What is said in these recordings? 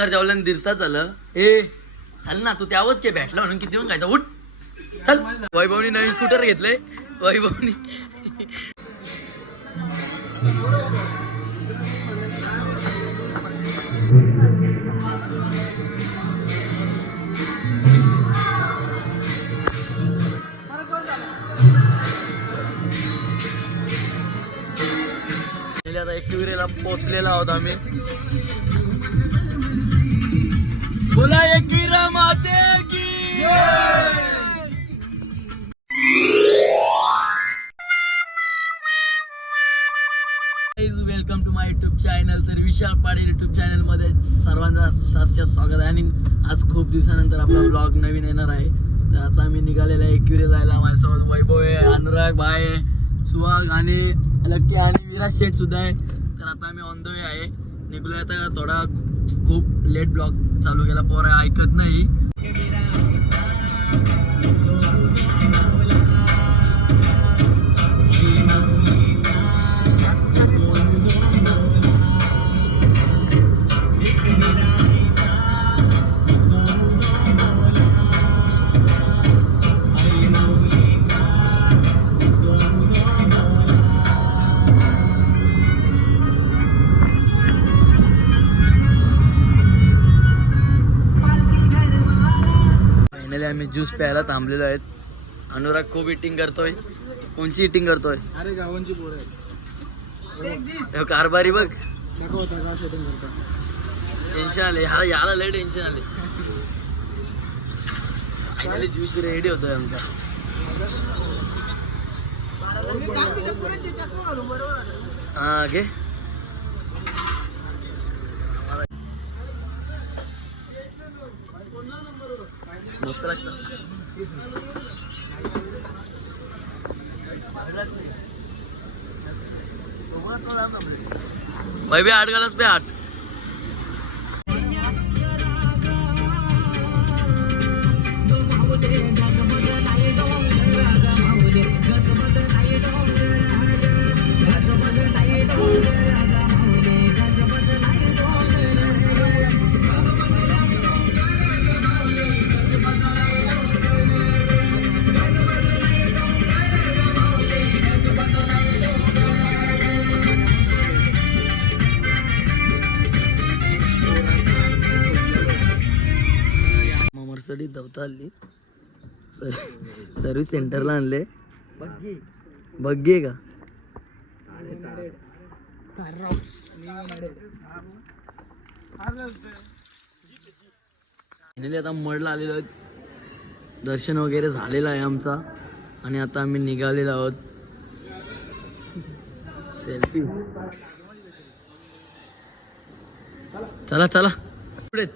बेकार जेवल्यानं दिरतात आलं ए चल ना तू त्यावरच के भेटला म्हणून किती पण खायचा उठ चल. वैभवनी नवीन स्कूटर घेतलंय वैभवनी. आता एकविरेला पोहोचलेला आहोत आम्ही. बोला एकविरा माते की welcome to my YouTube channel. तर विशाल पाटील युट्यूब चॅनल मध्ये सर्वांचं सहर्ष स्वागत आहे. आणि आज खूप दिवसानंतर आपला ब्लॉग नवीन येणार आहे. तर आता आम्ही निघालेला आहे एकविरे जायला. माझ्यासोबत वैभव आहे, अनुराग भाई आहे, सुहाग आणि लक्की आणि विराज शेठ सुद्धा आहे. तर आता आम्ही ऑन द वे आहे. निघलोय आता. थोडा खूप लेट ब्लॉग चालू केला, पोरं ऐकत नाही. आम्ही ज्यूस प्यायला थांबलेलो आहेत. अनुराग खूप इटिंग करतोय. कोणची इटिंग करतोय? अरे गावांची पोरं आहेत. कारभारी बघ. टेन्शन आले याला लय टेन्शन आले. फायनली ज्यूस रेडी होतोय आमचा. हा घे. मस्त लागतं. भाई बे 8 ग्लास पे 8. मर्सडीज धावता आली. सर्व्हिस सेंटरला आणले. बग्गी आहे का? आता मडला आलेलो आहे. दर्शन वगैरे झालेलं आहे आमचा. आणि आता आम्ही निघालेलो आहोत. सेल्फी. चला चला. पुढे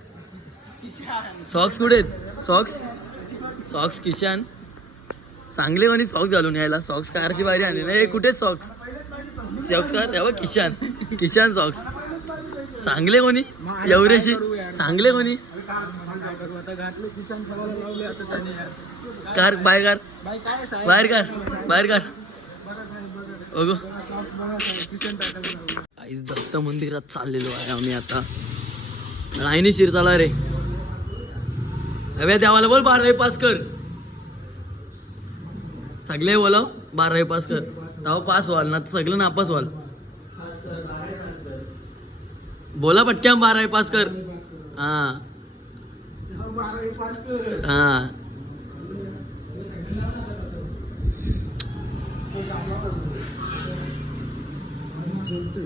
सॉक्स कुठे आहेत? सॉक्स किशान चांगले म्हणे सॉक्स घालून यायला. सॉक्स कारची बारी आणली नाही. कुठे सॉक्स कार तेव्हा किशान सॉक्स चांगले कोणी एवढेशी चांगले कोणी. कार बाहेर काढ बघू. आईच दत्त मंदिरात चाललेलो आहे आम्ही आता. आईने शिरताला रे. अबे देवाला बोल 12वी पास कर. सगळे बोलाव 12वी पास कर. तेव्हा पास व्हाल ना सगळं नापास व्हाल. बोला पटक्या 12वी पास कर. हा हा.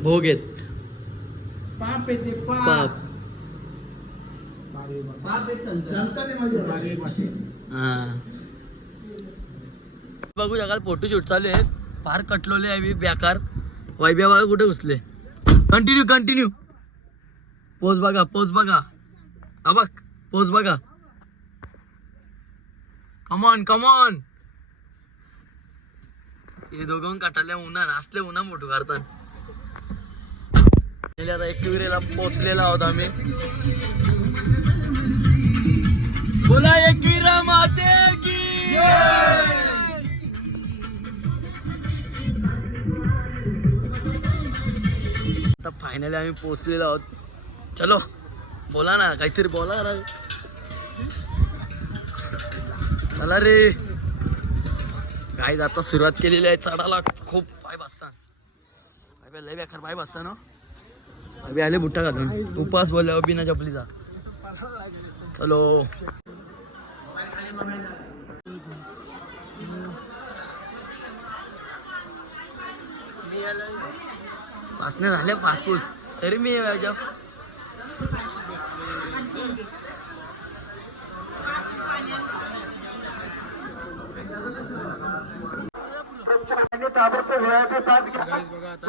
भोग येत पाप येते पाप. बघू जगात फोटोशूट चालू आहेत. फार कटलोले आहे बेकार. वैभ्या बघा कुठे घुसले. कंटिन्यू पोज बघा बघ पोज बघा. कमॉन हे दोघं कटाले उन्हा नाचले उन्हा मोठं करतात. आता एकविरेला पोहोचलेला आहोत आम्ही. बोला एकविरा माते की. आता फायनली आम्ही पोहोचलेलो आहोत. चलो बोला ना काहीतरी बोला रे. चला रे काय आता सुरुवात केलेली आहे चढायला. खूप पाय बसतात लय बेकार पाय बसता ना. अभि आले बुट्टा घालून उपास बोलल्या बिना चपलीचा. चलो पासने झाले पासपूस तरी मी याच्या गाईस बघा आता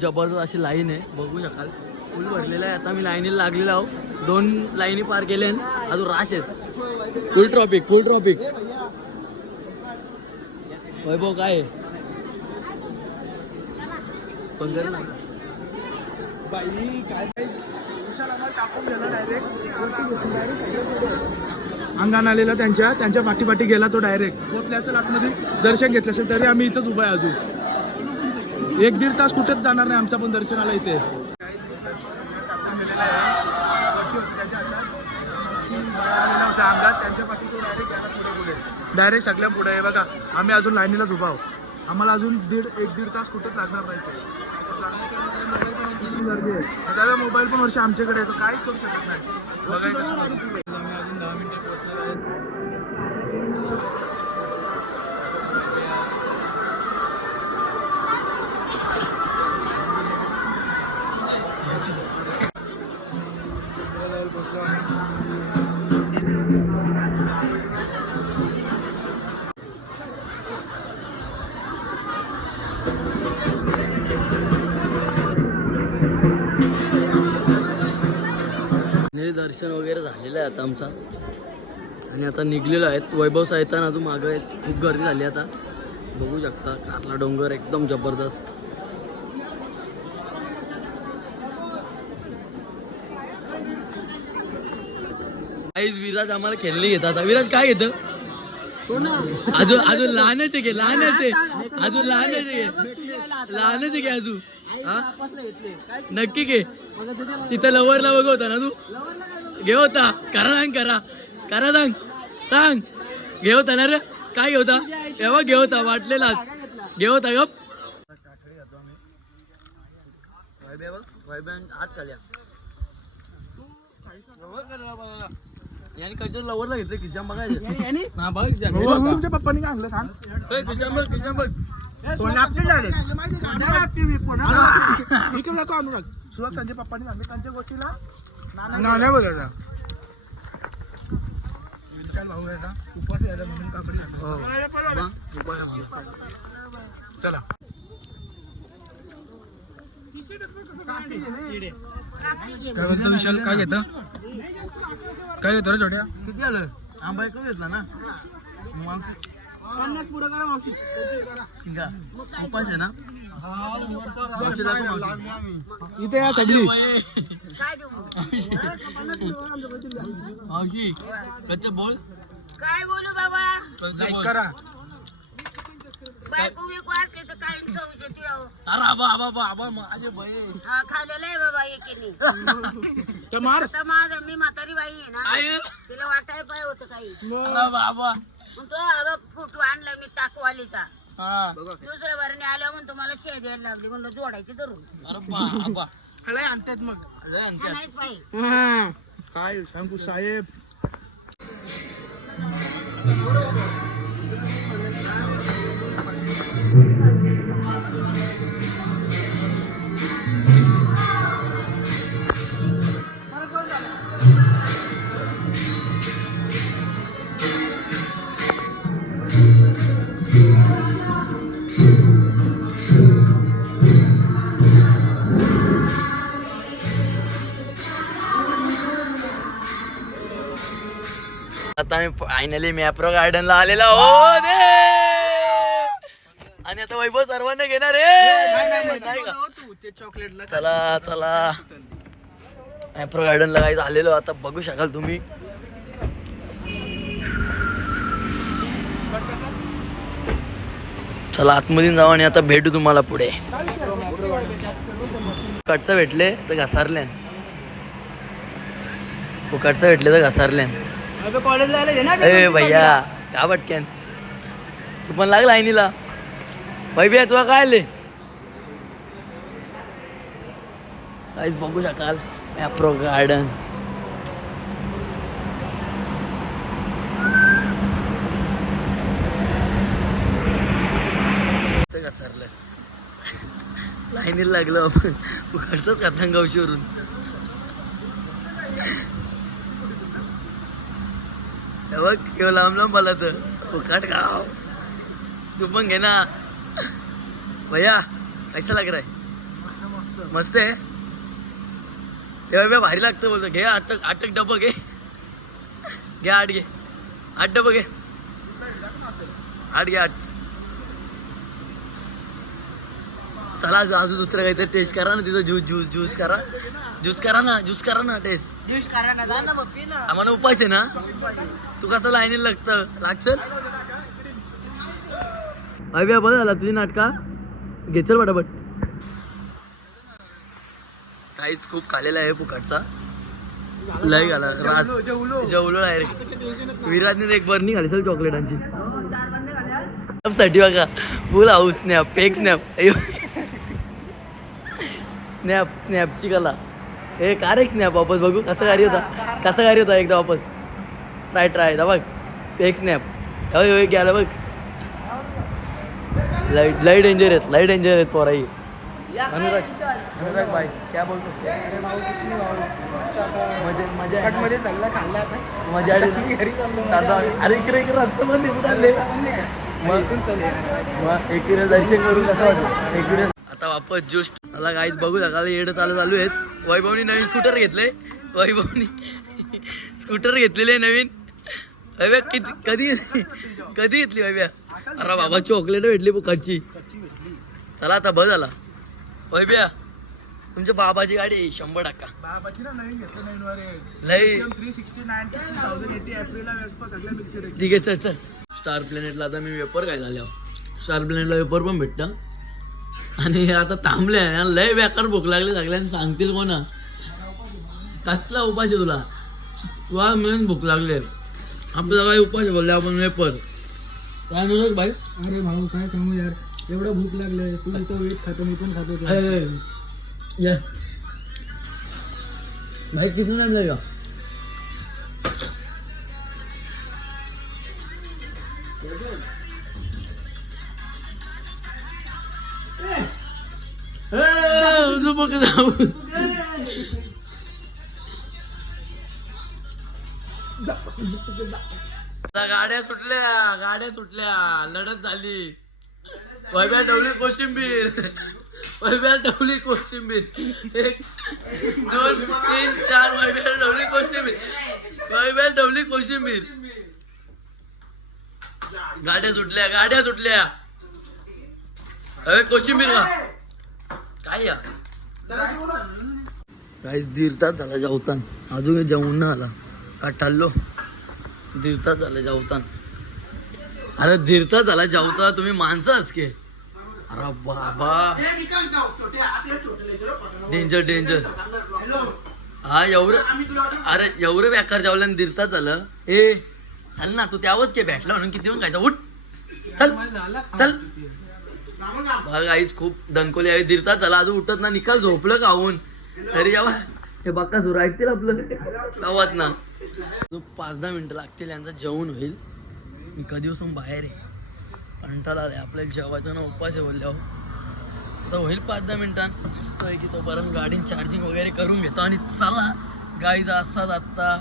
जबरदस्त अशी लाईन आहे बघू शकाल. फुल भरलेला आहे. आता मी लाईनीला लागलेला आहो. 2 लाईनी पार केले अजून राश आहेत. फुल ट्रॉफिक वैभव काय पंगर नाही बाई काय टाकून गेला डायरेक्ट अंगान आलेला त्यांच्या पाठी गेला तो डायरेक्ट. पोहोचले असेल आतमध्ये दर्शन घेतलं असेल तरी आम्ही इथंच उभा आहे अजून. 1-1.5 तास कुठेच जाणार नाही आमचा पण दर्शनाला इथे. डायरेक्ट सगळ्या पुढे आहे बघा. आम्ही अजून लाईनीलाच उभा आहोत. आम्हाला अजून 1-1.5 तास कुठेच लागणार नाही. त्याचा मोबाईल पण वर्ष आमच्याकडे आहे, तो काहीच करू शकत नाही. आम्ही अजून 10 मिनिटं पोहोचणार आहे. दर्शन वगैरे झालेलं आहे आता आमचा आणि आता निघलेलो आहेत. वैभव साहित्यानं अजून मागं आहेत. खूप गर्दी झाली आता बघू शकता. कारला डोंगर एकदम जबरदस्त. साईज विराज आम्हाला खेळणी घेतात. विराज काय घेतं अजून लहानच घे लहानच घे अजून. हा नक्की घे. तिथं लवरला बघवता ना तू घे होता. करा सांग घे होता ना रे. काय घेवता तेव्हा घे होता वाटलेलाच घे होता. गप आत खाल्या याने कधी लवरला घेतलं किशाम बघायचं. हा बघ तुमच्या पप्पांनी काय आणलं सांग. किशाम बघ अनुराग सुरुवात त्यांच्या पप्पांनी सांगले त्यांच्या गोष्टीला नाही बोलायचा. भाऊ यायचा उपवास यायचा म्हणून काकडी चला. काय बोलतो विशाल. काय घेतं रे छोट्या. किती आलं आंबा एकच घेतला ना मग 50 पुढं करा मावशी. उपास आहे ना इथे या सगळी मावशी कच्चे बोल. काय बोलू बाबा. लाईक करा. बायको मी वाटले तर काय सौजती आहो. अरे आबा माझे भय हा खाल्लेलं आहे बाबा एकीने. तर मार. आता माझं मी म्हातारी बाई आहे ना आय तिला वाटायला पाहिजे होतं काही. अरे बाबा मग तो आबा फोटो आणला मी टाकवालीचा. हा दुसऱ्या बारीने आल्या म्हणून तुम्हाला शेद द्यायला लागली म्हणलं जोडायची धरून. अरे बाबा हलाय आणतात मग हा नाहीच पाहिजे. काय सांगू साहेब. आता आम्ही फायनली मॅप्रो गार्डनला आलेला हो दे. आणि आता वैभव सर्वांना घेणार आहे नाही का. चला चला मॅप्रो गार्डनला काही झालेलो आता बघू शकाल तुम्ही. चला आतमध्ये जाऊ आणि आता भेटू तुम्हाला पुढे. फुकटचं भेटले तर घसारले, फुकटचं भेटले तर घसारले. ए भैया का पटक्यान तू पण लागला आईनीला. भैया तुला काय आले काहीच बघू शकाल मॅप्रो गार्डन. घसरलं लाईनीला लागलो आपण फुकटच कातंगावशीवरून. बघ केव्हा लांब लांब मला तर फुकट गाव. तू पण घे ना भैया. कैसा लग रहा है? मस्त आहे तेव्हा भारी लागतं बोलतो. घे 8 डबं घे. 8 घे 8 डबं घे 8 घे 8. चला अजून दुसरं काहीतरी टेस्ट करा ना तिथं. ज्यूस करा ज्यूस करा ना टेस्ट. आम्हाला उपास आहे ना. तू कसं लाईनीला लागचं अभ्या बरं झाला तुझी नाटका घेचल पटापट. काहीच खूप खालेला आहे फुकटचा लय घाला राज जेवलो डायरेक्ट. विराजने एक बर्नी खाली चल चॉकलेटांची साठी बघा. Full house snap fake snap स्नॅपची कला. हे कार एक स्नॅप वापस बघू कसं गाडी होता एकदा वापस. ट्राय बघ फेक स्नॅप घ्यायला बघ. लय डेंजर आहेत पोराई. अनुराग भाई क्या बोल सकते मजा अरे इकडे रस्ता पण निघून आले मग दर्शन करून कसं वाटतं. आता वापस ज्यूस मला काहीच बघू शकाल. येडं चालू आहेत. वैभवनी नवीन स्कूटर घेतले. स्कूटर घेतलेले नवीन. वैभ्या कधी घेतली वैभ्या? अरे बाबा चॉकलेट भेटली फुकटची. चला आता बस झाला. वैभ्या तुमच्या बाबाची गाडी 100% बाबाची ना नवीन घेतलं नवीन लय 360 ठीक आहे चल. स्टार प्लॅनेटला आता मी वेपर काय झाल्या. स्टार प्लॅनेटला वेपर पण भेटतं. आणि आता थांबले लय बेकार भूक लागली सगळ्यांनी सांगतील कोणा. कसला उपास आहे तुला मिळून भूक लागले. आपल्याला काही उपास बोलले आपण वेपर काय म्हणत भाई. अरे भाऊ काय सांगू यार एवढं भूक लागलंय. तू इथं वेट खातो मी पण खातो. भाई किती नाही जाएगा गाड्या सुटल्या लढत झाली. वैभ्या ठेवली कोशिंबीर 1 2 3 4 वैभ्या ठेवली कोशिंबीर. गाड्या सुटल्या अरे कोशिंबीर का काय या काहीच दीड तास झाला जेवतान. अजून जेवण ना आला का टाळलो. दीड तास झाला जेवतान. अरे दीड तास झाला जेवता तुम्ही माणसंच के. अरे बाबा डेंजर हा एवढं बेकार जेवल्यानं दीड तास झालं. ए चल ना तू त्यावरच के भेटला म्हणून किती पण खायचा. उठ चल बघ आईच खूप दणकोली आहे. दीड तास झाला अजून उठत ना. निकाल झोपलं खाऊन तरी जेव्हा हे बक्का सुरू ऐकतील आपलं गावात ना. 5-10 मिनिटं लागतील यांचं जेवण होईल. मी कधी पासून बाहेर आहे कंटाळा आलाय. आपल्याला जेवायचं ना उपास आहे बोलल्यावर आता होईल 5-10 मिनिटांत मस्त आहे की तोपर्यंत गाडी चार्जिंग वगैरे करून घेतो. आणि चला गाईचा असाच आत्ता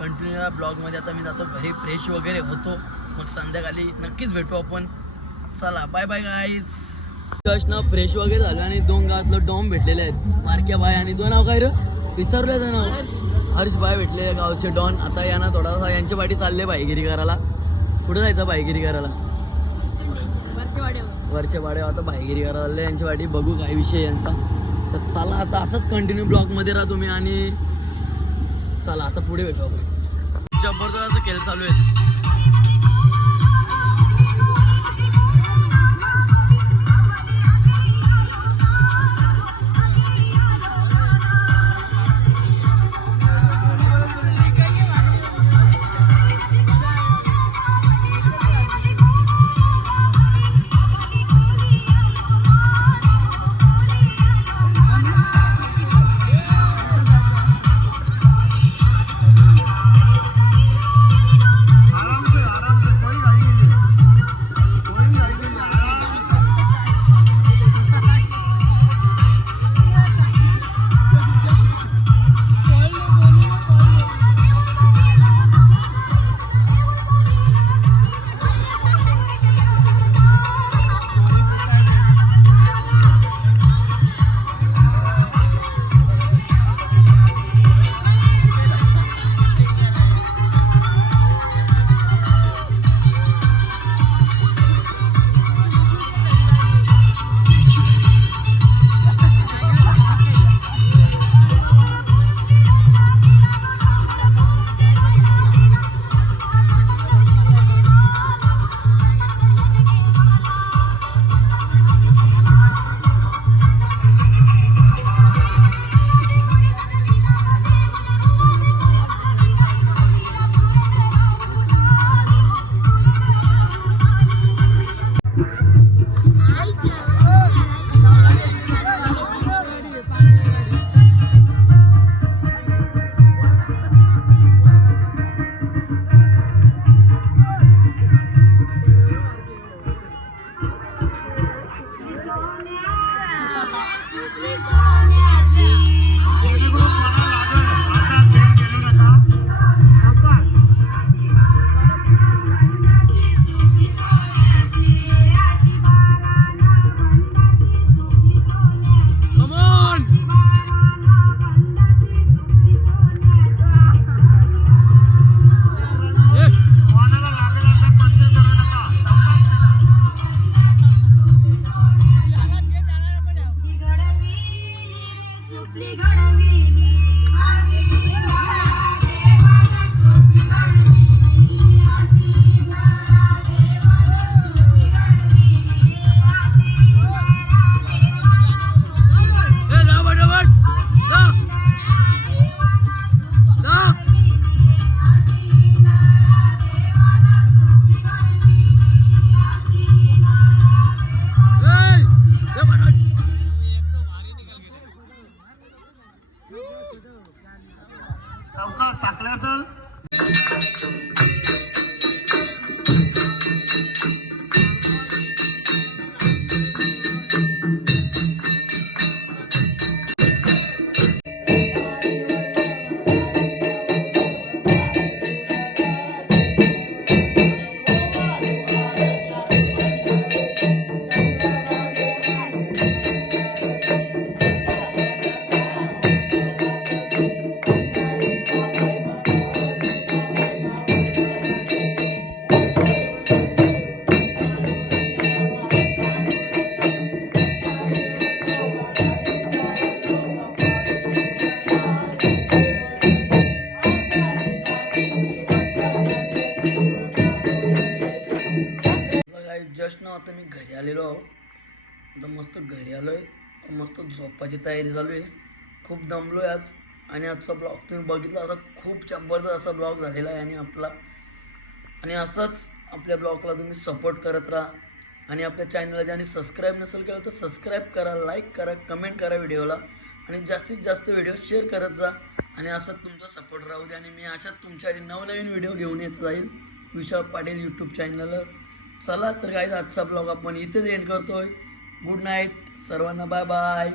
कंटिन्यू ब्लॉगमध्ये. आता मी जातो घरी फ्रेश वगैरे होतो. मग संध्याकाळी नक्कीच भेटू आपण. चला बाय बाय गाईज. जस्ट ना फ्रेश वगैरे झालं आणि 2 गावातलं डॉम भेटलेले आहेत. मारक्या बाय आणि 2 नाव काय रे विसरलं नाव हर्ष बाय भेटले गावचे डॉन. आता यांना थोडासा यांच्या पाठी चालले भाईगिरी करायला. कुठे जायचं भाईगिरी करायला? वरच्या वाड्यावर. आता भाईगिरी करायला चालले यांच्या पाठी. बघू काय विषय यांचा. तर चला आता असंच कंटिन्यू ब्लॉगमध्ये राहा तुम्ही. आणि चला आता पुढे भेटू आपण. जबरदस्त असं खेळ चालू आहे. जस्ट ना आता मी घरी आलेलो आहो. आता मस्त घरी आलो आहे. मस्त झोपाची तयारी चालू आहे. खूप दमलो आहे आज. आणि आजचा ब्लॉग तुम्ही बघितला असा खूप जबरदस्त असा ब्लॉग झालेला आहे. आणि असंच आपल्या ब्लॉगला तुम्ही सपोर्ट करत राहा. आणि आपल्या चॅनलला ज्यांनी सबस्क्राईब नसेल केलं तर सबस्क्राईब करा, लाईक करा, कमेंट करा व्हिडिओला. आणि जास्तीत जास्त व्हिडिओ शेअर करत जा. आणि असंच तुमचा सपोर्ट राहू द्या. आणि मी अशाच तुमच्यासाठी नवनवीन व्हिडिओ घेऊन येत जाईल विशाल पाटील यूट्यूब चॅनलला. चला तर काय आजचा ब्लॉग आपण इथेच एंड करतोय. गुड नाईट सर्वांना. Bye bye.